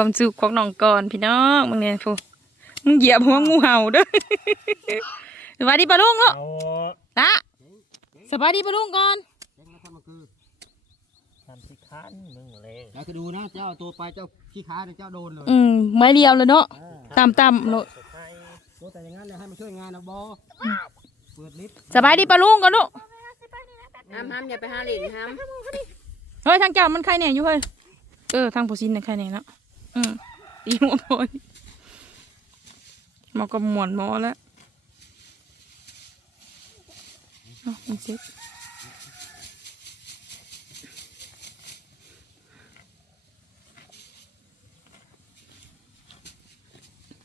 ความสุขของน้องก่อนพี่น้องมึงเนี่ยฟูมึงเหยียบหัวงูเห่าเด้อสวัสดีปะลุงลูกเอานะสวัสดีปะลุงก่อนเจ๊งนะทำมันคือทำสิคันมึงเลยแล้วก็ดูนะเจ้าเอาตัวไปเจ้าขี้ขาเนี่ยเจ้าโดนเลย อืมไม้เดียวเลยเนาะตามตามๆลูกสุดท้ายโดนแต่อย่างนั้นเลยให้มาช่วยงานนะบอเปิดลิฟต์สบายดีปะลุงก่อนลูกห้ามห้ามอย่าไปหาหลินห้ามเฮ้ยทางเจ้ามันใครเนี่ยอยู่เฮ้ยเออทางผู้ซินน่ะใครเนี่ยเนาะ อืมตีหัวโพยหมอก็หมวนหมอแล้วเอามันเซ็ต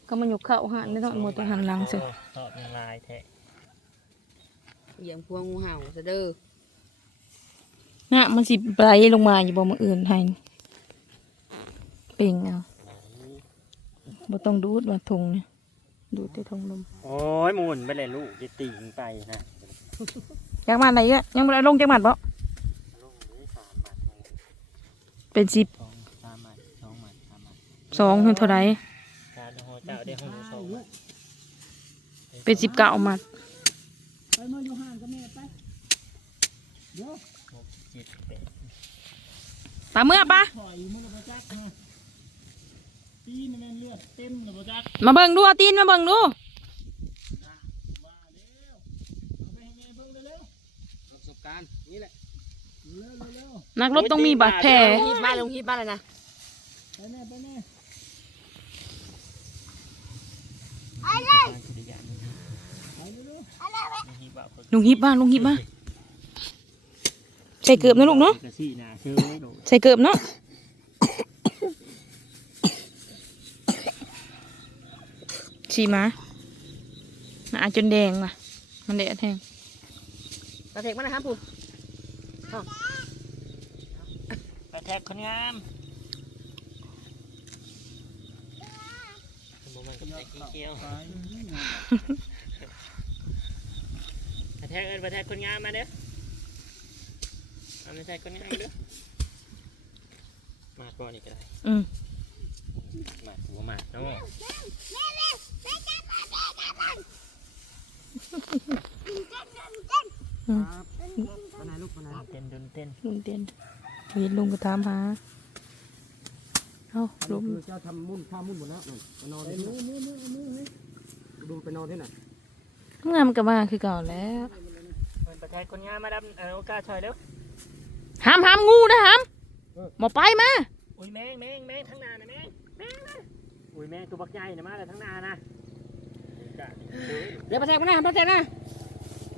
ก็มันอยู่เข้าหันไม่ต้องมัวแต่หันหลังสิโอ้ตอบยังลายแท้เหยียงพวงงูเห่าซะเด้อน่ะมันสิไหลลงมาอยู่บ่มืออื่นให้ เป่งเอาบ่ต้องดูดว่าทงเนี่ยดูดแต่ทงลมโอ้ยหมุนไปเลยลูกจะติงไปนะอยากมาไหนอะยังบ่ได้ลงจังหวัดบ่ลูกนี่สามหมัดเป็นสิบสองสามหมัดสองหมัดสามหมัดสองเท่าไรการโหเจ้าได้ห้องสองหมัดเป็นสิบเก้ามัดไปเมื่ออยู่ห่างกับแม่ไปเดี๋ยวหกเจ็ดแปดตาเมื่อปะ ถอยมือมาจักฮะ ตีนมันเลือดเต็มเลยมาจักมาเบิ่งดูเอาตีนมาเบิ่งดูประสบการณ์นี่แหละเร็วเร็วนักรบต้องมีบาดแผลฮีบบ้านลงฮีบบ้านเลยนะไปแม่ไปแม่การสุริยันไปเร็วนี่บ่าวคนลุงฮิบบ้านลุงฮิบบ้านใส่เกือบนะลูกเนาะกระซี่นาเชื่อไม่โดดใส่เกือบเนาะ ชีมาหนาจนแดงว่ะ มันแดดแห้งกระเทกมันนะครับผู้ไปแทกคนงามโมมันกับแทกเกี้ยวไปไปแทกเอินไปแทกคนงามมาเด้อเอาไปแทกคนงามเด้อมาก่อนอีกก็ได้อืม มาหัวมาเนาะครับไปไหนลูกไปไหนเต้นดนเต้นลุงเตียนเห็นลุงก็ถามหาเอ้าลุงคือเจ้าทำมุ่นข้ามุ่นหมดแล้วนั่นไปนอนที่นู่นดูไปนอนที่ไหนงามกับมาคือเก่าแล้วเอินไปแทกคนงามมาดำเออโอกาสช่วยเด้อห้ามห้ามงูนะห้ามหมอไปมา อุ้ยแมงแมงแมงทั้งนานะแมงแมงนะ อุ้ยแมงตัวบักใหญ่นะมาแต่ทั้งนานะกะนี่เด้อเดี๋ยวกระเทกมันนะกระเทกนะ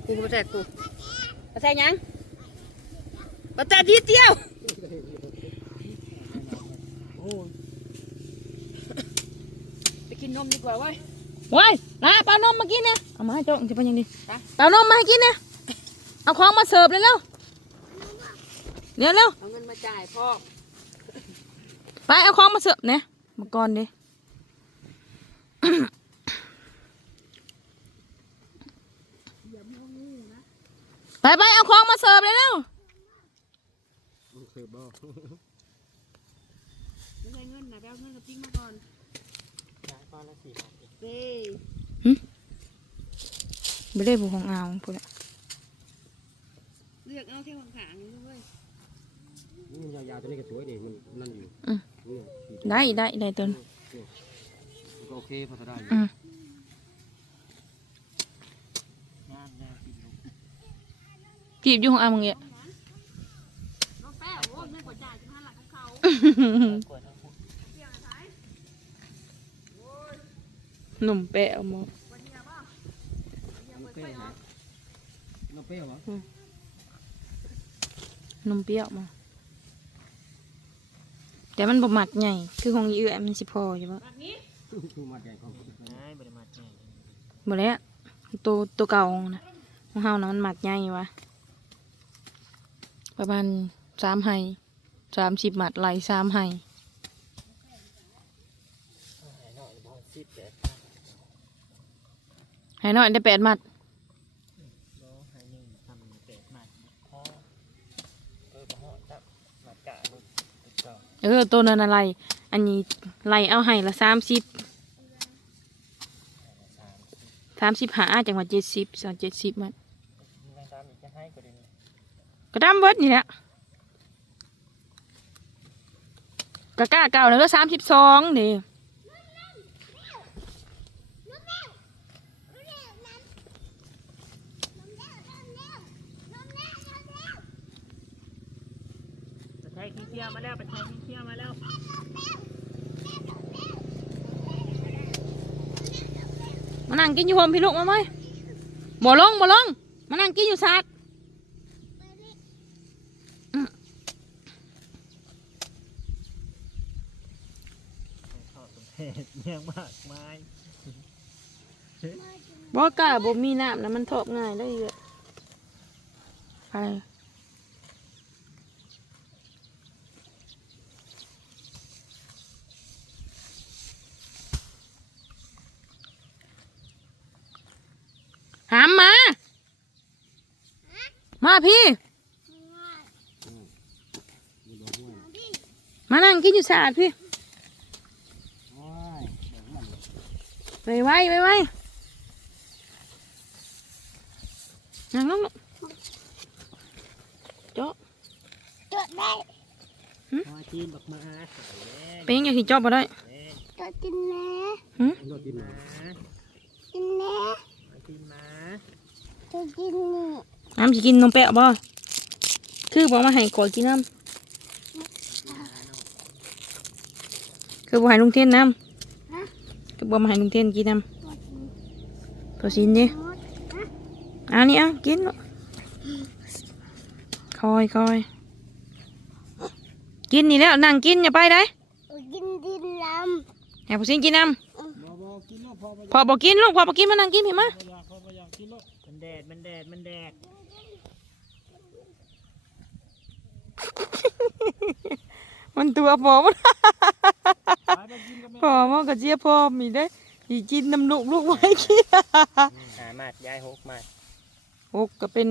กูกระเทกกูกระเทกยังกระเทกทีเดียวโอ้ยไปกินนมดีกว่าเว้ยว้ายนาเปล่านมมากินเนี่ยเอามาให้เจ้าจะเป็นยังไงไปเปล่านมมาให้กินเนี่ยเอาของมาเสิร์ฟเลยเร็วเร็วเร็วเอาเงินมาจ่ายพ่อไปเอาของมาเสิร์ฟเนี่ย มาก่อนดิไปไปเอาของมาเสิร์ฟเลยเร็วเคยบอกไม่ใช่เงินนะไปเอาเงินกับจิ้งมาก่อนย้ายก้อนละสี่บาทเองเฮ้ยไม่ได้บุของอ่าวพูดอะเลือกเอาเที่ยวขางๆนี่ด้วยนี่มันยาวๆตัวนี้ก็สวยดิมันนั่นอยู่เนี่ย ได้ได้ได้ตัว ก็โอเคพอจะได้อยู่ อืม งามงามปีลูก จีบอยู่ของอ่าวมึงเนี่ย น้องแป้วโอ้ยไม่กว่าจ่ายจะพันหลักของเขา กวดทั้งหมด หนุ่มเปะเอามา น้ำเปรี้ยวนะน้ำเปรี้ยวเหรอ หนุ่ม เปรี้ยวมาแต่มันบ่มัดใหญ่ คือของอีเอื้อมันสิพออยู่ปะคือมาใหญ่ของง่ายบริมาตรง่ายบ่แล้วตัวตัวเก่านะของเฮานะมันมัดใหญ่วะประมาณสามไฮสามสิบมัดไหลสามไฮหายหน่อยบอลสิบแปดให้น้อยได้แปดมัด บอหายหนึ่งทำแปดหมัดพอ เออตัวนั้นอะไร อันนี้ไรเอาให้ละสามสิบสามสิบหาจังหวัดเจ็ดสิบสองเจ็ดสิบมันมีแมงดกระให้ก็ได้นี่ก็ดำเบิดนี่แหละกะก้าเก่าแล้วก็สามสิบสองนี่ ทยขี้เที่ยวมาแล้วไปไทยขี้เที่ยวมาแล้วมานั่งกินอยู่โฮมพี่ลูกมาไหมบ่ลงบ่ลงมานั่งกินอยู่ซักทอดสมเพศเลี้ยงมากมายบ่กล้าบ่มีน้ำนะมันทอบง่ายได้เยอะไปหามมา มา พี่ มานั่งกินอยู่สะอาดพี่โอ้ยเดี๋ยวมันไปไว้ไปไว้นั่งลงลูกโจ๊ะมาจีนบักมาอาสวยเป็นยังที่จอบมาได้เล่นโดดกินหมามาจีนมาน้ำจะกินนมแปะบ่คือบอกมาให้ก่อนกินน้ำคือบอกให้ลุงเทนน้ำคือบอกมาให้ลุงเทนกินน้ำตัวสินดิเอันนี้อะกินลูกคอยคอยกินนี่แล้วนั่งกินอย่าไปได้กินดินลให้ผู้สินกินน้ำบ่บ่กินลูกพอบ่ำพอบอกกินลูกพอบอกกินมานั่งกินพี่มาอยากพอบ่อยากกินลูกมันแดดมันแดดมันแดด มันตัวพอมันไปไปกินกับแม่พอมันก็เจี๊ยบพอมีได้อีกินน้ำลูกลูกไว้กินหามาดยายหกมาดหกก็เป็น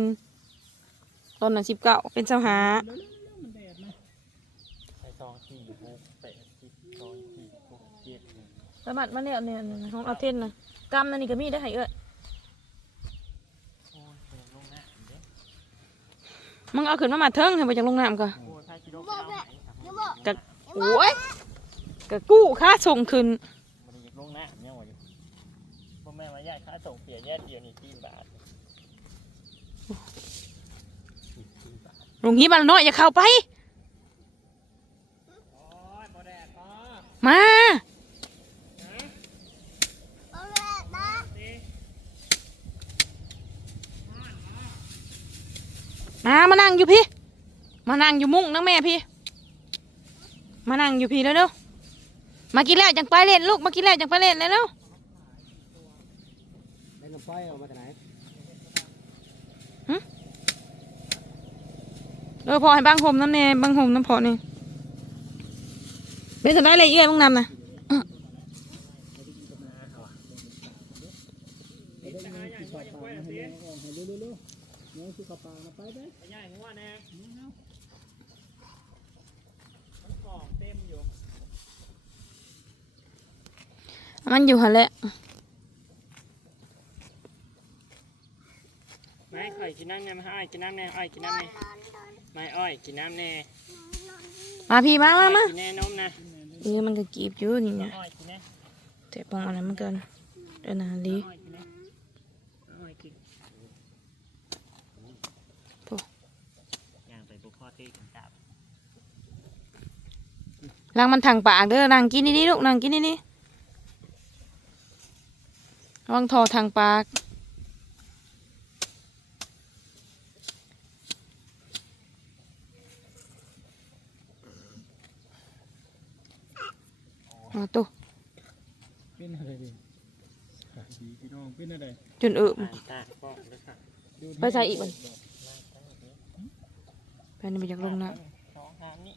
ตอนนั้นสิบเก้าเป็นเจ้าหามันแดดนะไปสองสี่หกแปดสิบสองสี่หกเจ็ดสมัครมาเนี่ยเนี่ยห้องเอาเทนนะกำนั่นนี่ก็มีได้ให้เอ้ย โอ้ยเปิดลงหน้าเด้อ มึง เอาขึ้นมามาเทิงให้ไปจากโรงน้ำก่อนโอ้ยพาชิโร่ไปเอาไหนครับกะโอ้ยกะกู้ค่าส่งขึ้นมันอยากลงหน้าเนี่ยว่าอยู่พ่อแม่ว่ายายค่าส่งเสียแยกเดียวนี่สี่บาทสี่บาทโรงพยาบาลน้อยอย่าเข้าไปโอ้ยบ่แดดพอมา มามานั่งอยู่พี่ มานั่งอยู่มุ้งนั่งแม่พี่ มานั่งอยู่พี่แล้วเร็วๆมากินแล้วจังไปเล่นลูกมากินแล้วจังไปเล่นแล้วเร็วได้น้ำไฟเอามาจากไหนเออพอให้บางห่มน้ำเน่บางห่มน้ำพอนี่เป็นสได้เลยเอื้อยมึงนำนะ ได้ยินสิขอปลาให้แม่ออกให้เร็ว ๆๆแม่สิขอปลามาไปเด้อไปย่ายหัวแน่มันกล่องเต็มอยู่มันอยู่หันแหละไม่ข่อยกินน้ำแน่มาให้อ้อยกินน้ำแน่อ้อยกินน้ำแน่ไม่อ้อยกินน้ำแน่มาพี่มามามากินแน่นมนะเออมันก็กีบอยู่นี่นะอ้อยกินแน่แต่ปองอะไรมันเกินเดินหาดี อ้อยกินแน่อ้อยกิน โถ่ ย่างไปบุกคอ ตีกันกับล้างมันถังปากเด้อนั่งกินดีๆลูกนั่งกินดีๆระวังทอทางปากมาตุเป็นอะไรดิดีพี่น้องเป็นอะไรจนเอึมอ่านตาป้องด้วยค่ะไปใส่อีกมัน ไปนี่ไปจากลงนะสองหามนี่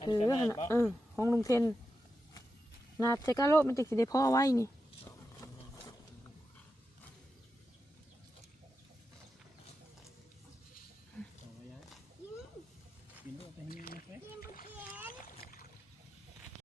เออหั่นน่ะเออของลุงเทนนาเซกาโลมันจะสิได้พ่อไว้นี่